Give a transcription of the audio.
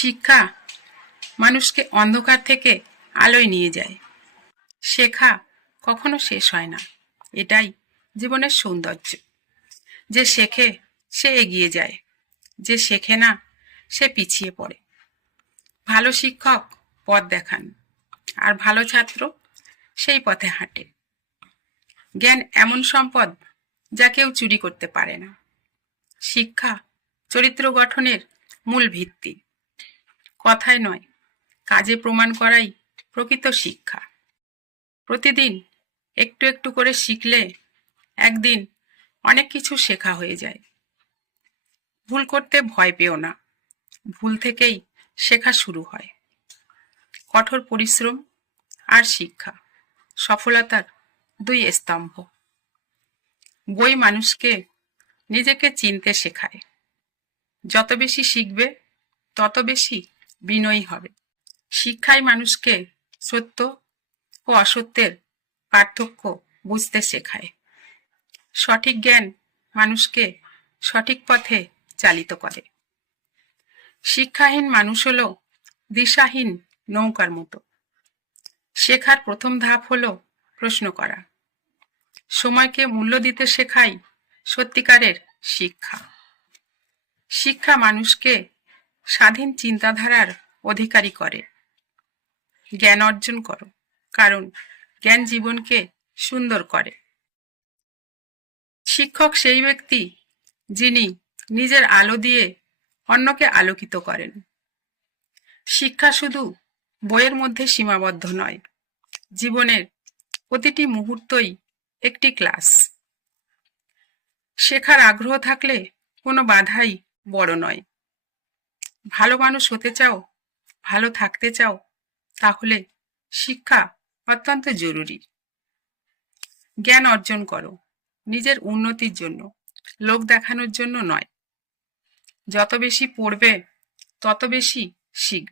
শিক্ষা মানুষকে অন্ধকার থেকে আলোয় নিয়ে যায়। শেখা কখনো শেষ হয় না, এটাই জীবনের সৌন্দর্য। যে শেখে সে এগিয়ে যায়, যে শেখে না সে পিছিয়ে পড়ে। ভালো শিক্ষক পথ দেখান, আর ভালো ছাত্র সেই পথে হাঁটে। জ্ঞান এমন সম্পদ যা কেউ চুরি করতে পারে না। শিক্ষা চরিত্র গঠনের মূল ভিত্তি। কথায় নয়, কাজে প্রমাণ করাই প্রকৃত শিক্ষা। প্রতিদিন একটু একটু করে শিখলে একদিন অনেক কিছু শেখা হয়ে যায়। ভুল করতে ভয় পেও না, ভুল থেকেই শেখা শুরু হয়। কঠোর পরিশ্রম আর শিক্ষা সফলতার দুই স্তম্ভ। বই মানুষকে নিজেকে চিনতে শেখায়। যত বেশি শিখবে তত বেশি বিনয়ী হবে। শিক্ষাই মানুষকে সত্য ও অসত্যের পার্থক্য বুঝতে শেখায়। সঠিক জ্ঞান মানুষকে সঠিক পথে চালিত করে। শিক্ষাহীন মানুষ হলো দিশাহীন নৌকার মতো। শেখার প্রথম ধাপ হলো প্রশ্ন করা। সময়কে মূল্য দিতে শেখাই সত্যিকারের শিক্ষা। শিক্ষা মানুষকে স্বাধীন চিন্তাধারার অধিকারী করে। জ্ঞান অর্জন করো, কারণ জ্ঞান জীবনকে সুন্দর করে। শিক্ষক সেই ব্যক্তি যিনি নিজের আলো দিয়ে অন্যকে আলোকিত করেন। শিক্ষা শুধু বইয়ের মধ্যে সীমাবদ্ধ নয়, জীবনের প্রতিটি মুহূর্তই একটি ক্লাস। শেখার আগ্রহ থাকলে কোনো বাধাই বড় নয়। ভালো মানুষ হতে চাও, ভালো থাকতে চাও, তাহলে শিক্ষা অত্যন্ত জরুরি। জ্ঞান অর্জন করো নিজের উন্নতির জন্য, লোক দেখানোর জন্য নয়। যত বেশি পড়বে তত বেশি শিখবে।